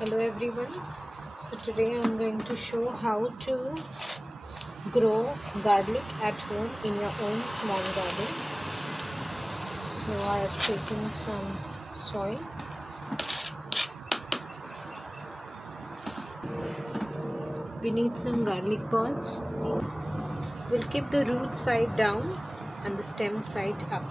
Hello everyone. So today I'm going to show how to grow garlic at home in your own small garden. So I have taken some soil. We need some garlic pods. We'll keep the root side down and the stem side up.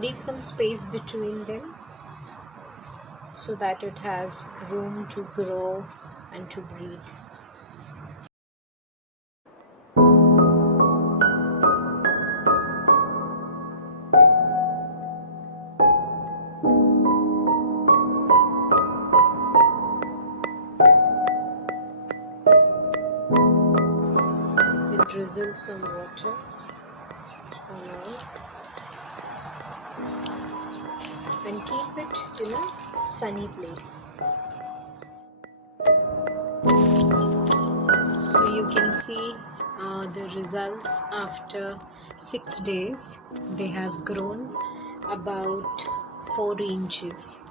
Leave some space between them so that it has room to grow and to breathe. We'll drizzle some water on it and keep it in a sunny place. So you can see the results after 6 days. They have grown about 4 inches.